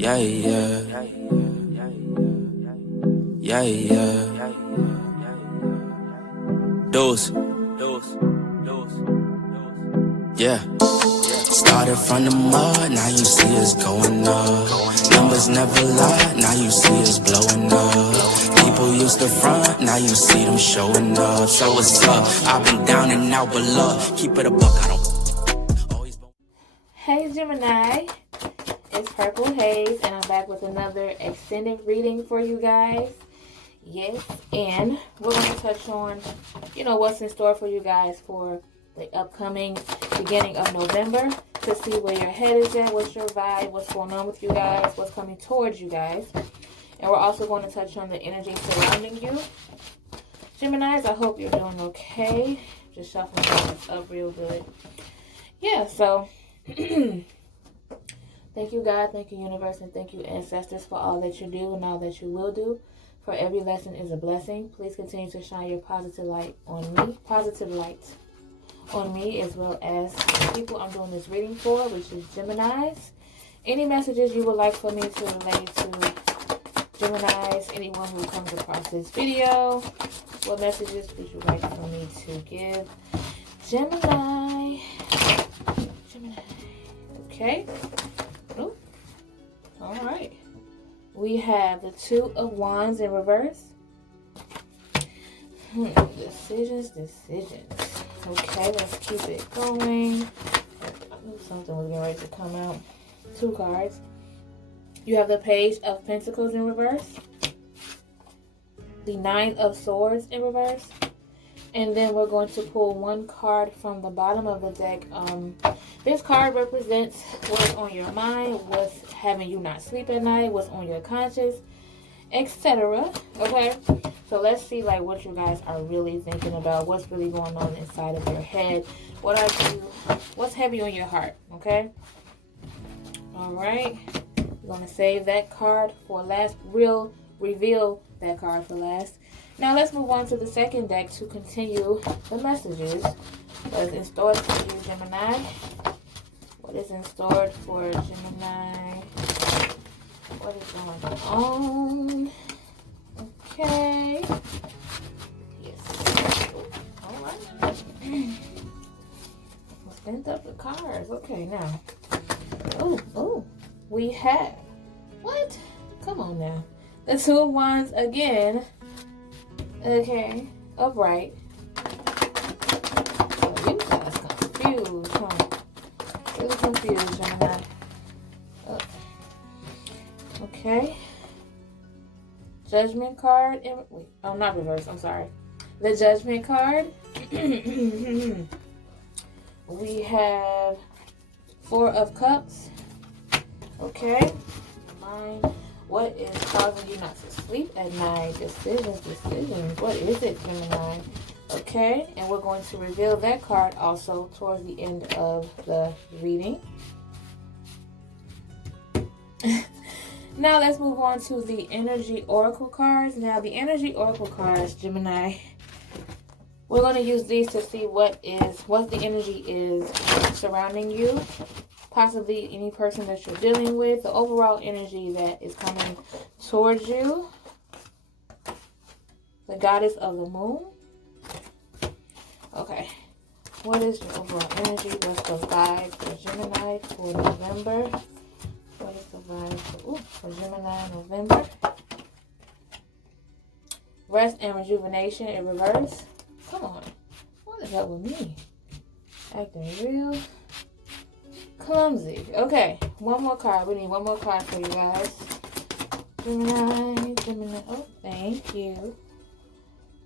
Yeah, yeah. Yeah, yeah. Dose. Yeah. Started from the mud, now you see us going up. Numbers never lie, now you see us blowing up. People used to front, now you see them showing up. So what's up? I've been down and out, but look, keep it a buck, I don't always. Hey Gemini, it's Purple Haze, and I'm back with another extended reading for you guys. Yes, and we're going to touch on, what's in store for you guys for the upcoming beginning of November, to see where your head is at, what's your vibe, what's going on with you guys, what's coming towards you guys. And we're also going to touch on the energy surrounding you. Geminis, I hope you're doing okay. Just shuffling this up real good. Yeah, so thank you, God, thank you, universe, and thank you, ancestors, for all that you do and all that you will do. For every lesson is a blessing. Please continue to shine your positive light on me, as well as the people I'm doing this reading for, which is Geminis. Any messages you would like for me to relay to Geminis, anyone who comes across this video, what messages would you like for me to give Gemini? Okay. Oh, all right. We have the Two of Wands in reverse. Decisions. Okay, let's keep it going. I knew something was getting ready to come out. Two cards. You have the Page of Pentacles in reverse. The Nine of Swords in reverse. And then we're going to pull one card from the bottom of the deck. This card represents what's on your mind, what's having you not sleep at night, what's on your conscience, etc. Okay? So let's see what you guys are really thinking about, what's really going on inside of your head. What's heavy on your heart, okay? Alright. We're going to save that card for last. We'll reveal that card for last. Now let's move on to the second deck to continue the messages. What is in store for you, Gemini? What is in store for Gemini? What is going on? Okay. Yes. All right. Let's stand up the cards. Okay, now. Oh. We have. What? Come on now. The Two of Wands again. Okay, upright. So you guys confused, huh? Really confused, Gemini. Okay. Judgment card. Not reverse. I'm sorry. The Judgment card. We have Four of Cups. Okay. Mind. What is causing you not to sleep at night? Decisions. What is it, Gemini? Okay, and we're going to reveal that card also towards the end of the reading. Now let's move on to the Energy Oracle cards. Now the Energy Oracle cards, Gemini, we're going to use these to see what the energy is surrounding you. Possibly any person that you're dealing with, the overall energy that is coming towards you. The Goddess of the Moon. Okay. What is your overall energy? What's the vibe for Gemini for November? What is the vibe for Gemini November? Rest and Rejuvenation in reverse. Come on. What is up with me? Acting real clumsy. Okay, one more card. We need one more card for you guys. Gemini. Oh, thank you.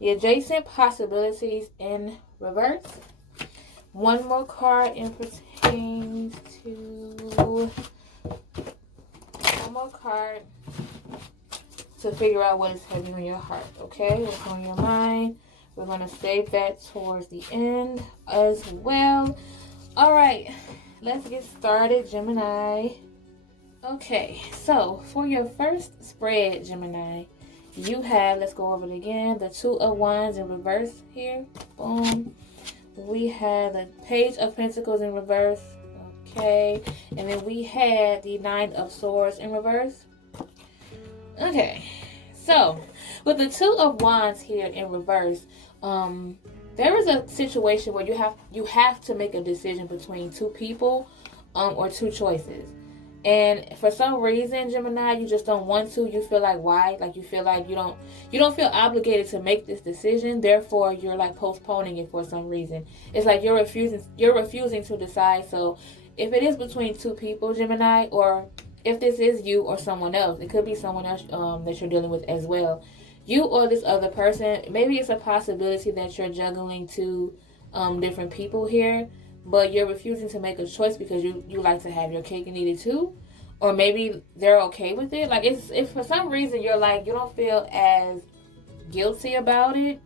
The Adjacent Possibilities in reverse. One more card in pertains to. One more card to figure out what is heavy on your heart. Okay, what's on your mind. We're going to save that towards the end as well. All right. Let's get started, Gemini. Okay, so for your first spread, Gemini, you have, let's go over it again, the Two of Wands in reverse here. Boom. We have the Page of Pentacles in reverse. Okay, and then we had the Nine of Swords in reverse. Okay, so with the Two of Wands here in reverse, there is a situation where you have to make a decision between two people, or two choices. And for some reason, Gemini, you just don't want to. You feel like, why? Like, you feel like you don't feel obligated to make this decision. Therefore, you're like postponing it for some reason. It's like you're refusing to decide. So if it is between two people, Gemini, or if this is you or someone else, it could be someone else that you're dealing with as well. You or this other person, maybe it's a possibility that you're juggling two different people here, but you're refusing to make a choice because you like to have your cake and eat it too. Or maybe they're okay with it. Like, if for some reason you're like, you don't feel as guilty about it.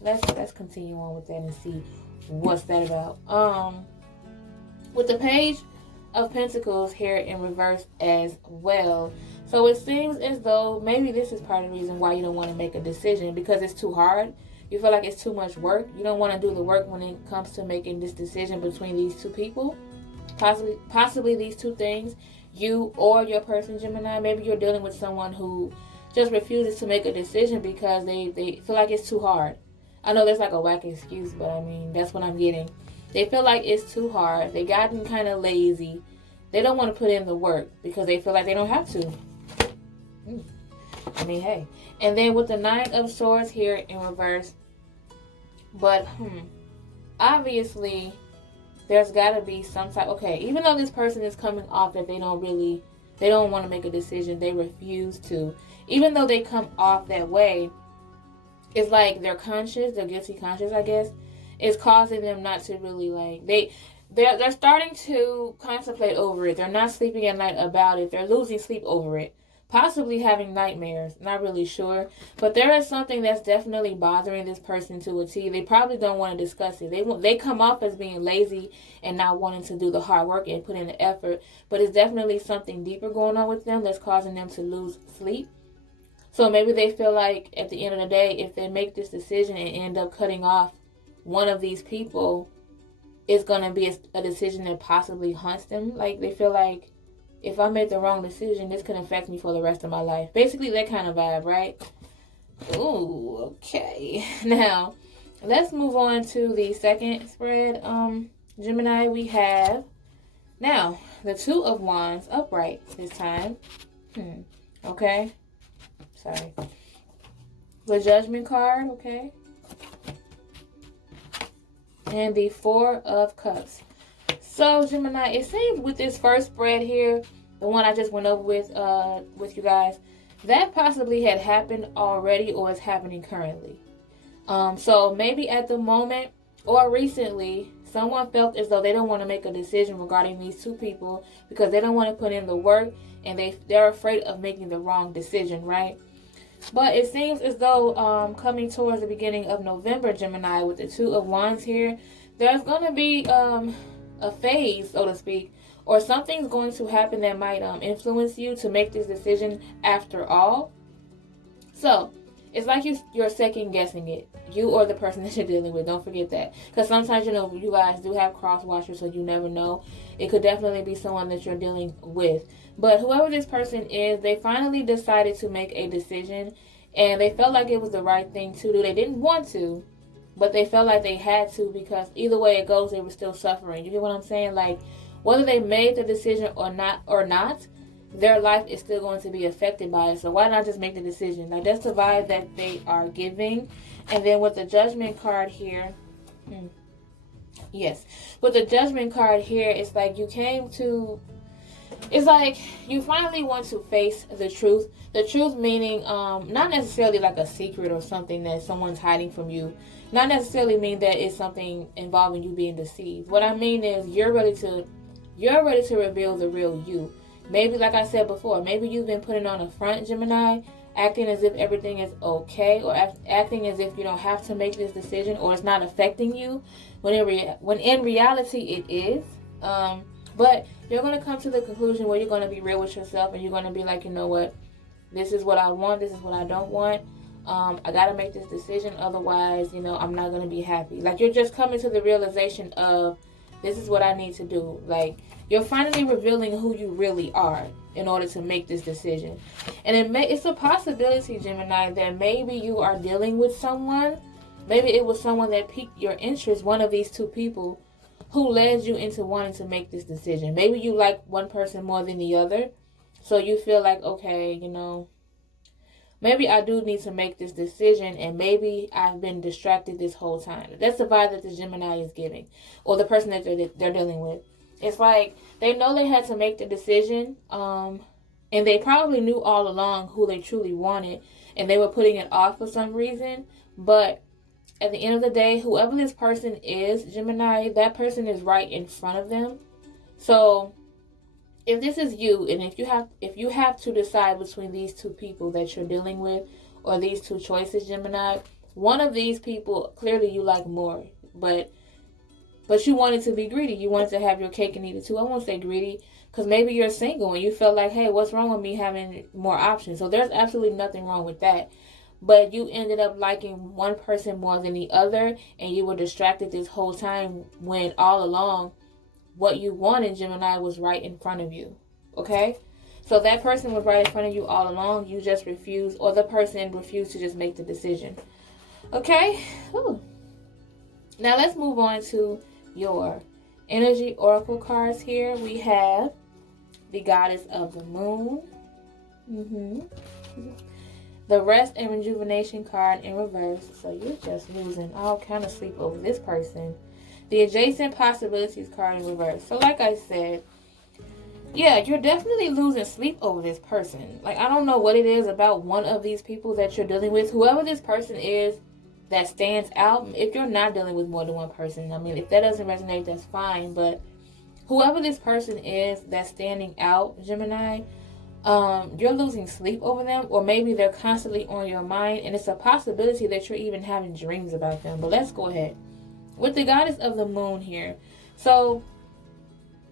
Let's continue on with that and see what's that about. With the Page of Pentacles here in reverse as well. So it seems as though maybe this is part of the reason why you don't want to make a decision, because it's too hard. You feel like it's too much work. You don't want to do the work when it comes to making this decision between these two people. Possibly these two things. You or your person, Gemini. Maybe you're dealing with someone who just refuses to make a decision because they feel like it's too hard. I know that's like a whack excuse, but I mean, that's what I'm getting. They feel like it's too hard. They gotten kind of lazy. They don't want to put in the work because they feel like they don't have to. I mean, hey. And then with the Nine of Swords here in reverse. But, obviously, there's got to be some type. Okay, even though this person is coming off that they don't want to make a decision, they refuse to. Even though they come off that way, it's like their conscience, their guilty conscience, I guess, is causing them not to really, like, they're starting to contemplate over it. They're not sleeping at night about it. They're losing sleep over it. Possibly having nightmares. Not really sure. But there is something that's definitely bothering this person to a T. They probably don't want to discuss it. They come off as being lazy and not wanting to do the hard work and put in the effort. But it's definitely something deeper going on with them that's causing them to lose sleep. So maybe they feel like at the end of the day, if they make this decision and end up cutting off one of these people, it's going to be a decision that possibly haunts them. Like, they feel like, if I made the wrong decision, this could affect me for the rest of my life. Basically, that kind of vibe, right? Ooh, okay. Now, let's move on to the second spread. Gemini, we have, now, the Two of Wands upright this time. Okay. Sorry. The Judgment card, okay. And the Four of Cups. So, Gemini, it seems with this first spread here, the one I just went over with you guys, that possibly had happened already or is happening currently. So maybe at the moment or recently, someone felt as though they don't want to make a decision regarding these two people because they don't want to put in the work and they're afraid of making the wrong decision, right? But it seems as though coming towards the beginning of November, Gemini, with the Two of Wands here, there's going to be a phase, so to speak, or something's going to happen that might influence you to make this decision after all. So it's like you're second guessing it, you or the person that you're dealing with. Don't forget that, because sometimes, you know, you guys do have cross watchers, so you never know. It could definitely be someone that you're dealing with. But whoever this person is, they finally decided to make a decision, and they felt like it was the right thing to do. They didn't want to, but they felt like they had to, because either way it goes, they were still suffering. You get what I'm saying? Like, whether they made the decision or not, their life is still going to be affected by it. So why not just make the decision? Like, that's the vibe that they are giving. And then with the Judgment card here, yes, with the Judgment card here, it's like it's like you finally want to face the truth. The truth meaning not necessarily like a secret or something that someone's hiding from you. Not necessarily mean that it's something involving you being deceived. What I mean is you're ready to reveal the real you. Maybe, like I said before, maybe you've been putting on a front, Gemini, acting as if everything is okay, or acting as if you don't have to make this decision, or it's not affecting you, when in reality it is. But you're going to come to the conclusion where you're going to be real with yourself, and you're going to be like, you know what, this is what I want, this is what I don't want. I got to make this decision, otherwise, you know, I'm not going to be happy. Like, you're just coming to the realization of, this is what I need to do. Like, You're finally revealing who you really are in order to make this decision. And it's a possibility, Gemini, that maybe you are dealing with someone. Maybe it was someone that piqued your interest, one of these two people, who led you into wanting to make this decision. Maybe you like one person more than the other. So you feel like, okay, maybe I do need to make this decision, and maybe I've been distracted this whole time. That's the vibe that the Gemini is giving, or the person that they're dealing with. It's like they know they had to make the decision, and they probably knew all along who they truly wanted, and they were putting it off for some reason. But at the end of the day, whoever this person is, Gemini, that person is right in front of them. So if this is you, and if you have to decide between these two people that you're dealing with, or these two choices, Gemini, one of these people clearly you like more, but you wanted to be greedy. You wanted to have your cake and eat it too. I won't say greedy, because maybe you're single and you felt like, hey, what's wrong with me having more options? So there's absolutely nothing wrong with that. But you ended up liking one person more than the other, and you were distracted this whole time when all along what you wanted, Gemini, was right in front of you. Okay? So that person was right in front of you all along. You just refused, or the person refused to just make the decision. Okay? Ooh. Now let's move on to your energy oracle cards here. We have the Goddess of the Moon. The Rest and Rejuvenation card in reverse. So you're just losing all kind of sleep over this person. The Adjacent Possibilities card in reverse. So like I said, yeah, you're definitely losing sleep over this person. Like, I don't know what it is about one of these people that you're dealing with. Whoever this person is that stands out. If you're not dealing with more than one person, I mean, if that doesn't resonate, that's fine. But whoever this person is that's standing out, Gemini, you're losing sleep over them, or maybe they're constantly on your mind, and it's a possibility that you're even having dreams about them. But let's go ahead with the Goddess of the Moon here. So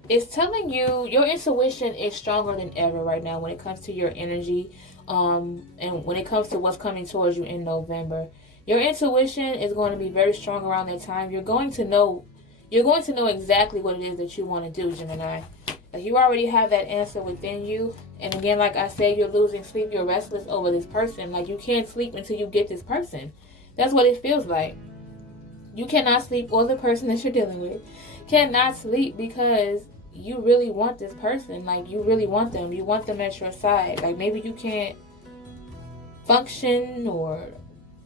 it's telling you your intuition is stronger than ever right now when it comes to your energy, and when it comes to what's coming towards you in November. Your intuition is going to be very strong around that time. You're going to know exactly what it is that you want to do, Gemini. Like, you already have that answer within you. And again, like I said, you're losing sleep. You're restless over this person. Like, you can't sleep until you get this person. That's what it feels like. You cannot sleep, or the person that you're dealing with cannot sleep, because you really want this person. Like, you really want them. You want them at your side. Like, maybe you can't function, or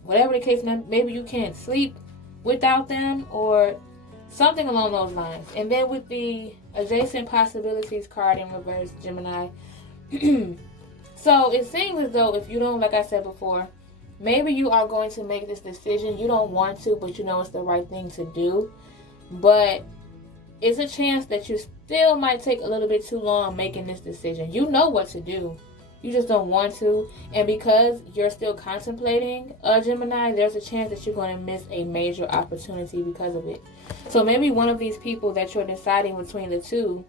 whatever the case may be. Maybe you can't sleep without them, or something along those lines. And then with the Adjacent Possibilities card in reverse, Gemini. So it seems as though if you don't, like I said before, maybe you are going to make this decision. You don't want to, but you know it's the right thing to do. But it's a chance that you still might take a little bit too long making this decision. You know what to do. You just don't want to. And because you're still contemplating, Gemini, there's a chance that you're going to miss a major opportunity because of it. So maybe one of these people that you're deciding between the two,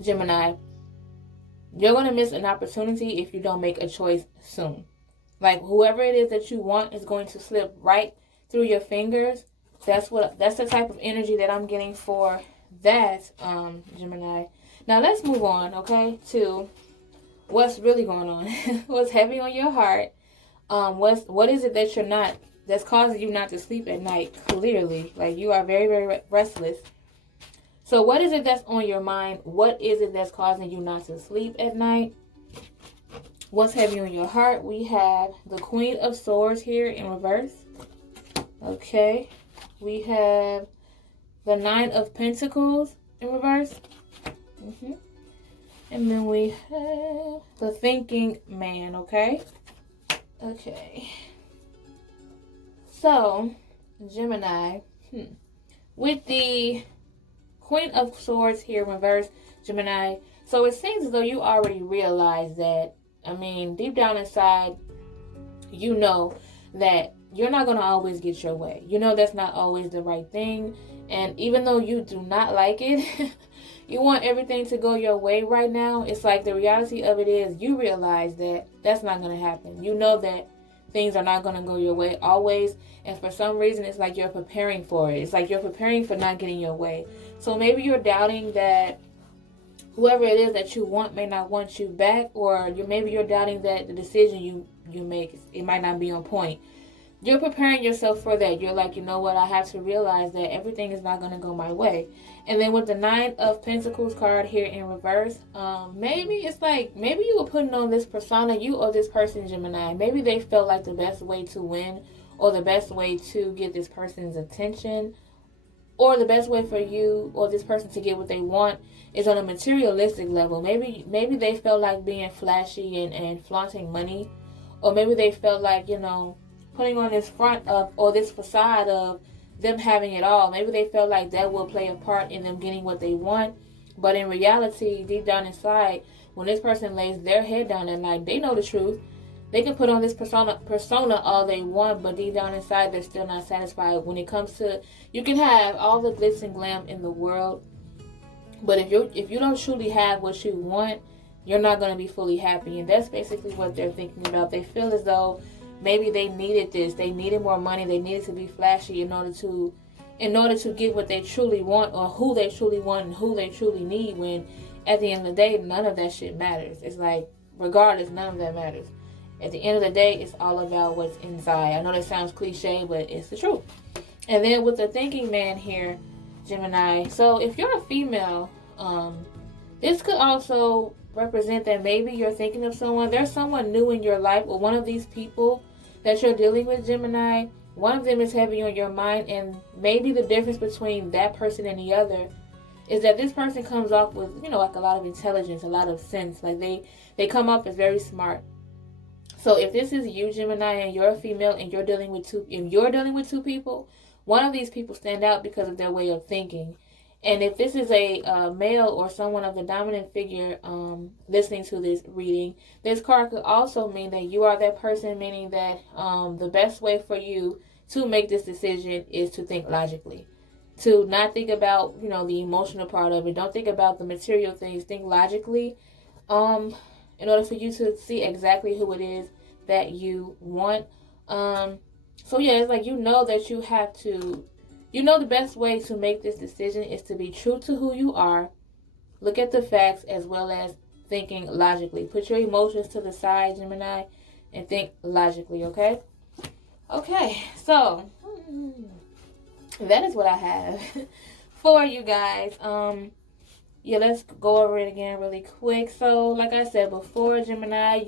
Gemini, you're going to miss an opportunity if you don't make a choice soon. Like, whoever it is that you want is going to slip right through your fingers. That's the type of energy that I'm getting for that, Gemini. Now let's move on, okay, to what's really going on. What's heavy on your heart. What is it that that's causing you not to sleep at night? Clearly, like, you are very, very restless. So what is it that's on your mind? What is it that's causing you not to sleep at night? What's heavy on your heart? We have the Queen of Swords here in reverse. Okay. We have the Nine of Pentacles in reverse. And then we have the Thinking Man, okay? Okay. So, Gemini, with the Queen of Swords here in reverse, Gemini, so it seems as though you already realize that, I mean, deep down inside, you know that you're not going to always get your way. You know that's not always the right thing. And even though you do not like it, you want everything to go your way right now. It's like the reality of it is you realize that that's not going to happen. You know that things are not going to go your way always. And for some reason, it's like you're preparing for it. It's like you're preparing for not getting your way. So maybe you're doubting that whoever it is that you want may not want you back, or maybe you're doubting that the decision you make, it might not be on point. You're preparing yourself for that. You're like, you know what, I have to realize that everything is not going to go my way. And then with the 9 of Pentacles card here in reverse, maybe it's like, maybe you were putting on this persona, you or this person, Gemini. Maybe they felt like the best way to win, or the best way to get this person's attention, or the best way for you or this person to get what they want is on a materialistic level. Maybe they felt like being flashy and flaunting money, or maybe they felt like, putting on this front of, or this facade of them having it all. Maybe they felt like that will play a part in them getting what they want. But in reality, deep down inside, when this person lays their head down at night, they know the truth. They can put on this persona all they want, but deep down inside, they're still not satisfied. When it comes to, you can have all the glitz and glam in the world, but if you don't truly have what you want, you're not going to be fully happy. And that's basically what they're thinking about. They feel as though maybe they needed this. They needed more money. They needed to be flashy in order to get what they truly want, or who they truly want and who they truly need, when at the end of the day, none of that shit matters. It's like, regardless, none of that matters. At the end of the day, it's all about what's inside. I know that sounds cliche, but it's the truth. And then with the thinking man here, Gemini. So if you're a female, this could also represent that maybe you're thinking of someone. There's someone new in your life, or one of these people that you're dealing with, Gemini. One of them is heavy on your mind, and maybe the difference between that person and the other is that this person comes off with, like a lot of intelligence, a lot of sense. Like they come up as very smart. So if this is you, Gemini, and you're a female, and you're dealing with two people, one of these people stand out because of their way of thinking. And if this is a male or someone of the dominant figure listening to this reading, this card could also mean that you are that person, meaning that the best way for you to make this decision is to think logically. To not think about, the emotional part of it. Don't think about the material things. Think logically. In order for you to see exactly who it is that you want. So yeah, it's like, that you have to, the best way to make this decision is to be true to who you are, look at the facts, as well as thinking logically. Put your emotions to the side, Gemini, and think logically, okay? Okay, so that is what I have for you guys. Yeah, let's go over it again really quick. So, like I said before, Gemini,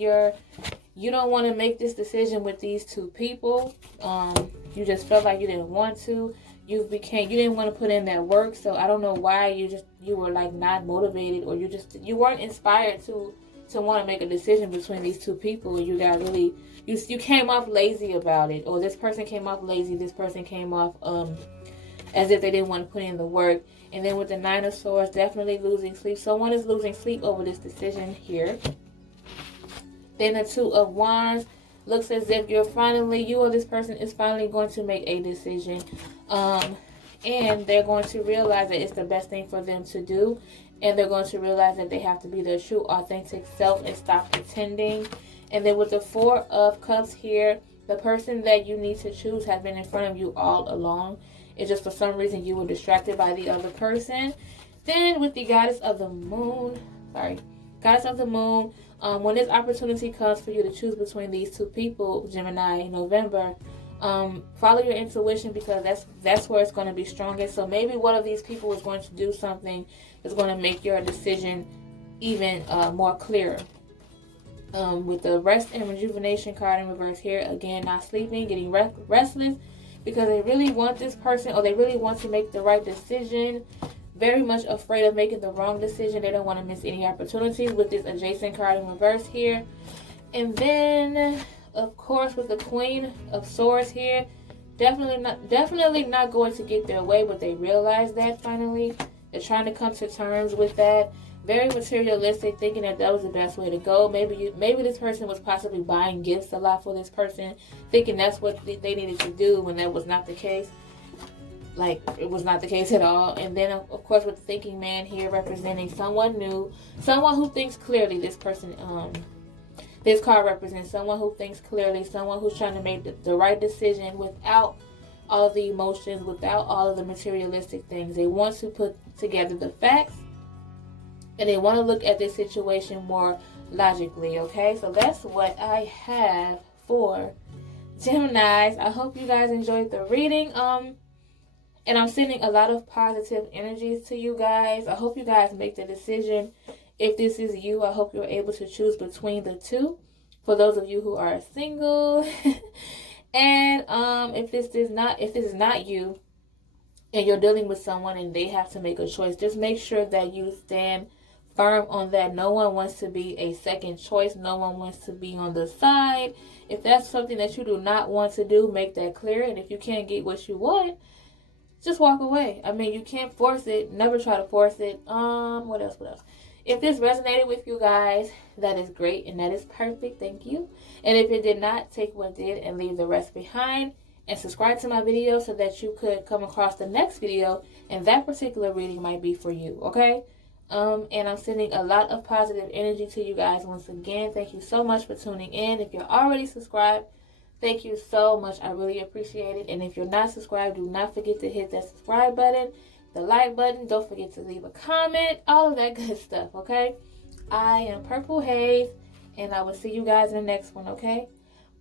you don't want to make this decision with these two people. You just felt like you didn't want to. You didn't want to put in that work. So I don't know why you were like not motivated, or you weren't inspired to want to make a decision between these two people. You got really, you came off lazy about it, or this person came off lazy. This person came off as if they didn't want to put in the work. And then with the 9 of Swords, definitely losing sleep. Someone is losing sleep over this decision here. Then the 2 of Wands looks as if you or this person is finally going to make a decision. And they're going to realize that it's the best thing for them to do. And they're going to realize that they have to be their true, authentic self and stop pretending. And then with the 4 of Cups here, the person that you need to choose has been in front of you all along. It's just for some reason you were distracted by the other person. Then with the Goddess of the Moon, when this opportunity comes for you to choose between these two people, Gemini, in November, follow your intuition, because that's where it's going to be strongest. So maybe one of these people is going to do something that's going to make your decision even more clearer. With the Rest and Rejuvenation card in reverse here, again, not sleeping, getting restless, because they really want this person, or they really want to make the right decision. Very much afraid of making the wrong decision. They don't want to miss any opportunities with this adjacent card in reverse here. And then, of course, with the Queen of Swords here, definitely not going to get their way, but they realize that finally. They're trying to come to terms with that. Very materialistic, thinking that was the best way to go. Maybe this person was possibly buying gifts a lot for this person, thinking that's what they needed to do, when that was not the case. Like, it was not the case at all. And then, of course, with the thinking man here, representing someone new, someone who thinks clearly. This person, this card represents someone who thinks clearly, someone who's trying to make the right decision without all of the emotions, without all of the materialistic things. They want to put together the facts and they want to look at this situation more logically. Okay, so that's what I have for Geminis. I hope you guys enjoyed the reading. And I'm sending a lot of positive energies to you guys. I hope you guys make the decision. If this is you, I hope you're able to choose between the two. For those of you who are single, and if this is not you, and you're dealing with someone and they have to make a choice, just make sure that you stand firm on that. No one wants to be a second choice. No one wants to be on the side. If that's something that you do not want to do, make that clear. And if you can't get what you want, just walk away. I mean, you can't force it. Never try to force it. What else? If this resonated with you guys, that is great and that is perfect. Thank you. And if it did not, take what did and leave the rest behind. And subscribe to my video so that you could come across the next video and that particular reading might be for you. Okay? And I'm sending a lot of positive energy to you guys once again. Thank you so much for tuning in. If you're already subscribed, thank you so much. I really appreciate it. And if you're not subscribed, do not forget to hit that subscribe button, the like button. Don't forget to leave a comment, all of that good stuff, okay? I am Purple Haze, and I will see you guys in the next one, okay?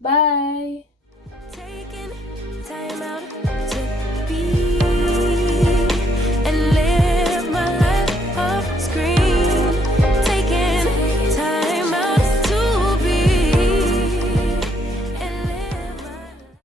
Bye. Taking time out.